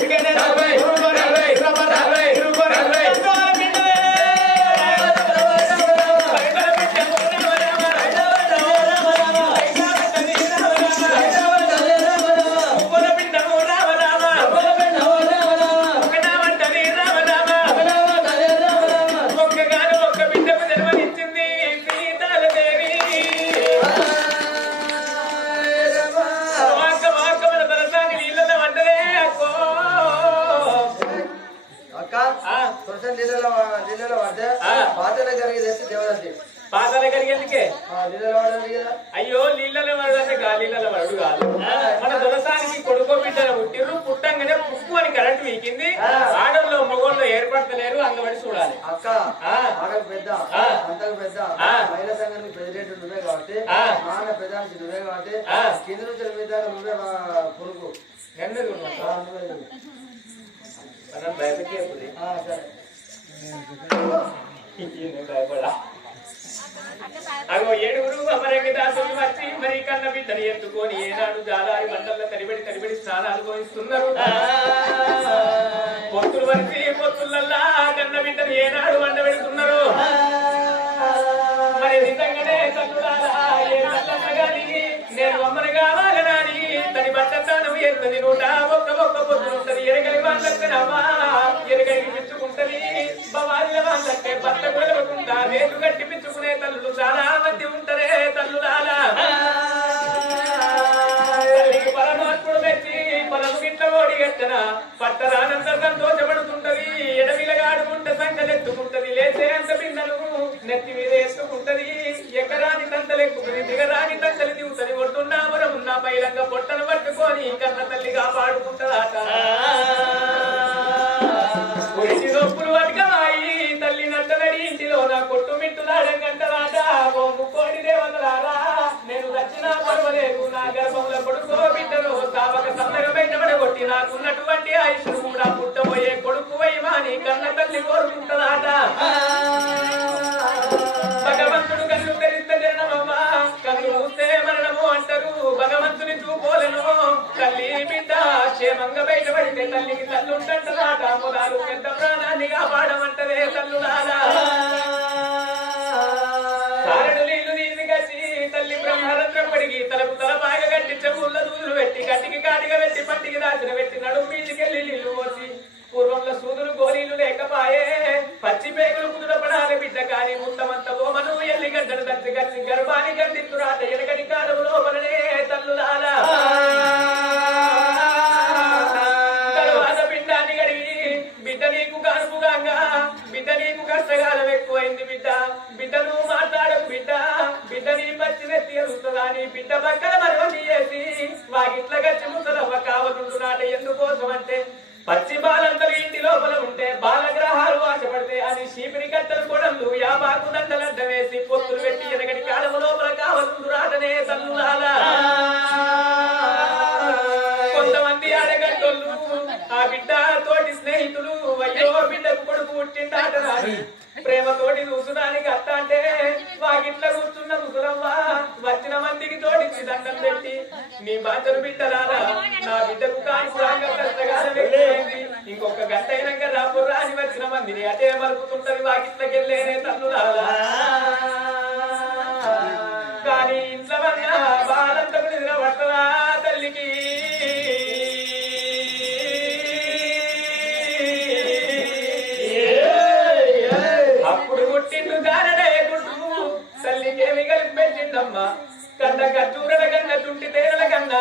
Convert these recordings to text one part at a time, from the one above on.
ঠিকানা నాగల పెద్ద అంతకు పెద్ద మహిళా సంఘానికి ప్రెసిడెంట్ కాబట్టి నాన్న ప్రధానికి నువ్వే కింద నుంచి మీద నువ్వే ఏడుగురు అమరకి దాసులు వచ్చి మరి కన్న బిడ్డని ఎత్తుకొని ఏనాడు జాలారి మండల్లో తడిబడి తడిబడి స్నానాలు పోయిస్తున్నారు. పొత్తులు వచ్చి పొత్తులల్లా కన్న బిడ్డను ఏనాడు మండ పొద్దు ఎన్నది నూట ఒక్క ఒక్క పొద్దు ఉంటది. ఎరగలి వాళ్ళక్కనమ్మా ఎరగలికి పిచ్చుకుంటది. భవాల వాళ్ళంటే భర్త కొలవకుండా నేను గట్టి పిచ్చుకునే తల్లులు చాలా మంది ఉంటారే తల్లులాలా Bible తల్లికి తల్లుంటంటరా దాముదాలు పెద్ద ప్రాణాన్ని కాపాడమంటదే నీళ్ళు నీళ్ళు కసి తల్లి బ్రహ్మరంధ్రం తలకు తల బాగ కట్టి చెవుల దూదులు పెట్టి కట్టికి కాటిగా పెట్టి పట్టికి దాచిన పెట్టి నడుము మీదికెళ్ళి నీళ్ళు పోసి పూర్వంలో సూదులు గోరీలు లేకపాయే. పచ్చి పేగులు కుదుడపడాలి బిడ్డ కాని ముందమంత ఓమను ఎల్లి గడ్డను దంచి గర్భాన్ని గడ్డిత్తురాట ఎనగడి మందిని అటే మరుగుతుంటది వాకిట్లకెళ్ళేనే తల్లు కానీ ఇంట్లో వల్ల బాలంతకు నిద్ర పట్టరా తల్లికి? అప్పుడు పుట్టిండు కారడే గుడ్డు తల్లికేమి కలిపి పెట్టిండమ్మా? కన్న కట్టూరల కన్నా తుంటి తేరల కన్నా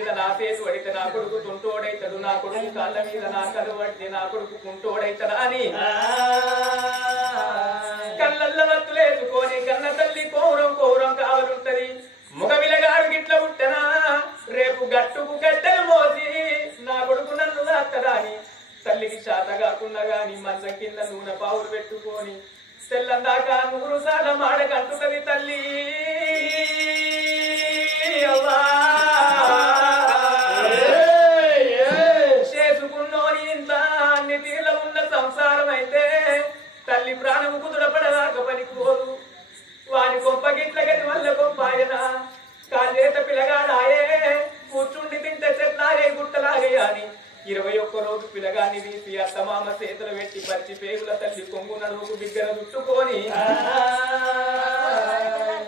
మీద నా పేరు అడితే నా కొడుకు తుంటోడైతాడు నా కొడుకు కాళ్ళ మీద నా కలువ నా కొడుకు కుంటోడైతాడా అని. కళ్ళల్ల వత్తులేసుకొని కన్న తల్లి పౌరం పౌరం కావాలుంటది. మగవిలగాడు గిట్ల పుట్టనా? రేపు గట్టుకు గడ్డలు మోసి నా కొడుకు నన్ను దాస్తడా అని తల్లికి చేత కాకుండా గాని మంచం కింద నూనె పావులు పెట్టుకొని తెల్లందాక నూరు సార్లు మాడకంటున్నది తల్లి. అవ్వా. వాని ముకుతుడ పడదాక పనికోదు వాని కొంప గిట్ల గతి వల్ల కొంప ఆయన కాళ్ళేత పిలగాడాయే కూర్చుండి తింటే చెట్లాగే గుట్టలాగే అని. ఇరవై ఒక్క రోజు పిలగాని తీసి అత్తమామ చేతులు పెట్టి పచ్చి పేగుల తల్లి కొంగు నడువుకు బిగ్గర చుట్టుకొని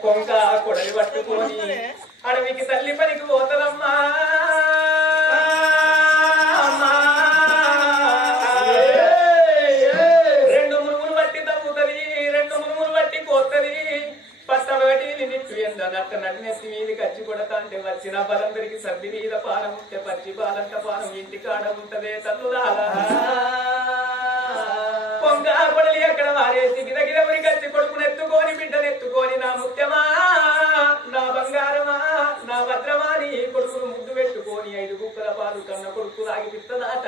కొంక కొడలి పట్టుకొని అడవికి తల్లి పనికి పోతదమ్మా. నిట్టు ఎంద నట్ట నడినెత్తి మీది కచ్చి కొడతా వచ్చిన బలందరికి సర్ది మీద పానం ఉంటే పచ్చి బాలంట పానం ఇంటి కాడ ఉంటదే తల్లులారా పొంగ కొడలి ఎక్కడ వారేసి గిరగిర ఉరి కచ్చి కొడుకుని ఎత్తుకొని బిడ్డను ఎత్తుకొని నా ముత్యమా నా బంగారమా నా భద్రమా నీ కొడుకును ముద్దు పెట్టుకొని ఐదు కుక్కల పాలు కన్న కొడుకు రాగి పిత్తదాట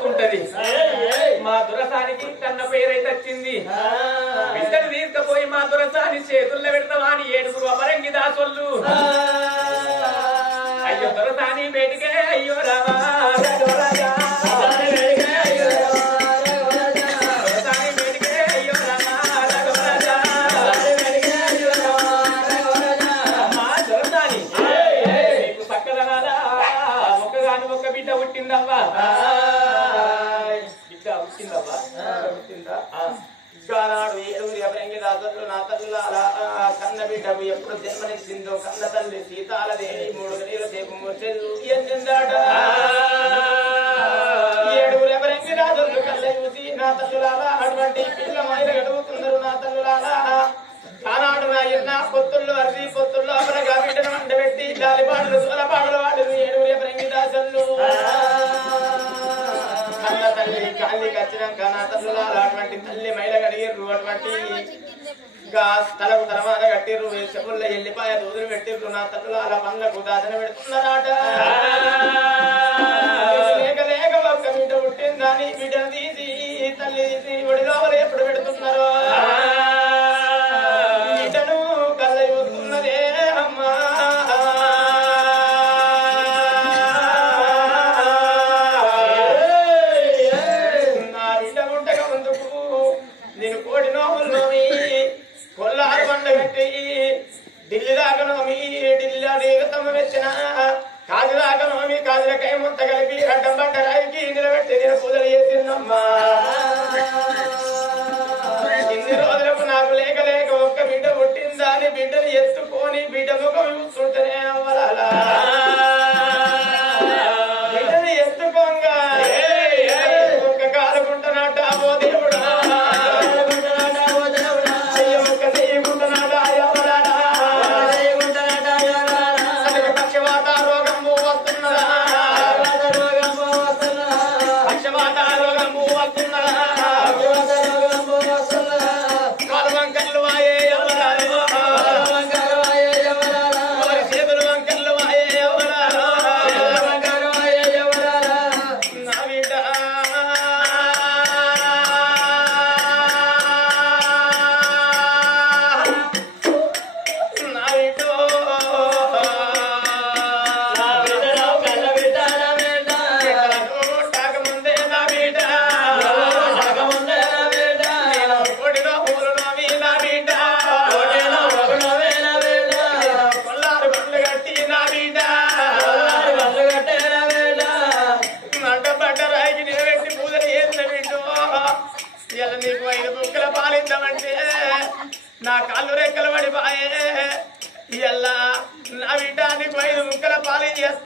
దాక్కుంటది మా దురసానికి కన్న పేరైతే వచ్చింది. బిడ్డను తీసుకుపోయి మా దురసాని చేతుల్లో పెడతావా అని ఏడుగురు అపరంగి దాసొల్లు నా తల్లులాల అటువంటి తల్లి మైల కడిగిర్రు అటువంటి గా తలకు తరమాన కట్టిర్రు. చెవుల్లో ఎల్లిపాయ దూదులు పెట్టిర్రు. నా తల్లులాల పండ్లకు దాదన పెడుతున్నారాట. లేక లేక ఒక్క బిడ్డ పుట్టిందని బిడ్డను తీసి తల్లి తీసి ఒడి అడిగతమ్మ వచ్చిన కాజు నోమి కాజులకాయ ముత్త కలిపి అడ్డం బండ రాయికి నిలబెట్టి నేను పూజలు చేసిందమ్మా ఇన్ని రోజులకు నాకు లేక లేక ఒక్క బిడ్డ పుట్టిందా అని బిడ్డను ఎత్తుకొని బిడ్డ ముఖం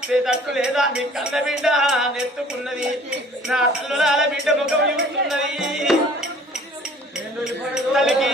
పాలి లేదా? నీ కన్న బిడ్డ నెత్తుకున్నది. నా తల్లుల బిడ్డ ముఖం చూస్తున్నది తల్లికి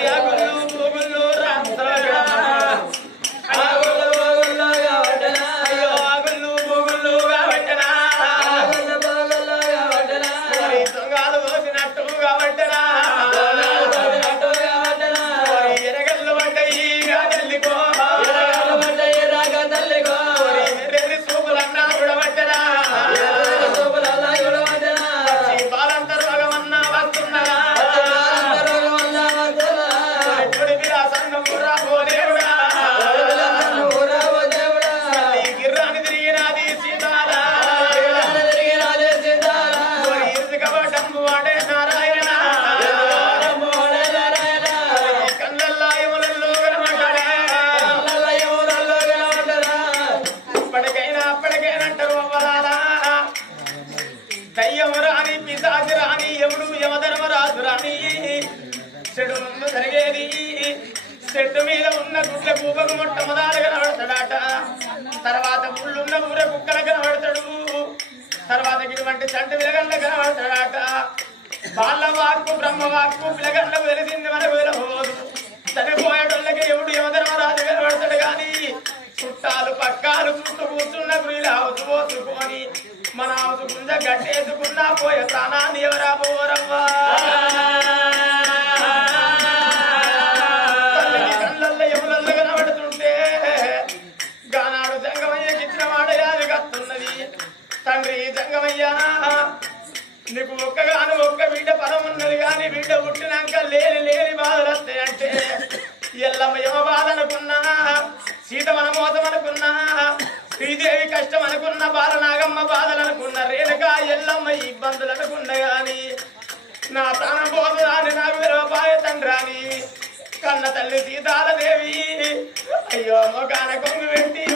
చెట్టు మీద ఉన్న గుడ్ల కూపకు మొట్టమొదలు కనబడతాడట తర్వాత ముళ్ళున్న ఊర కుక్కల కనబడతాడు. తర్వాత ఇటువంటి చంటి విలగండ కనబడతాడట. బాల వాక్కు బ్రహ్మ వాక్కు పిలగండ్లకు తెలిసింది మనకు వెళ్ళబోదు చనిపోయేటోళ్ళకి ఎవడు యమధర్మరాజు కనబడతాడు కానీ చుట్టాలు పక్కాలు చుట్టూ కూర్చున్న గురిలా పోసుకొని మన హౌసు గుంజ గట్టేసుకున్నా పోయే ప్రాణాన్ని ఎవరా పోరవ్వా? నీకు ఒక్కగాను ఒక్క బిడ్డ పదం ఉన్నది కానీ బిడ్డ పుట్టినాక లేని లేని బాధలు వస్తాయంటే ఎల్లమ్మ యమ బాధ అనుకున్నా సీత మన మోసం అనుకున్నా శ్రీదేవి కష్టం అనుకున్న బాలనాగమ్మ బాధలు అనుకున్న రేణుగా ఎల్లమ్మ ఇబ్బందులు అనుకున్న గాని నా ప్రాణం పోతురాని నాకు విరవపాయ తండ్రాని కన్న తల్లి సీతాలదేవి అయ్యో మొగాన కొంగు పెట్టి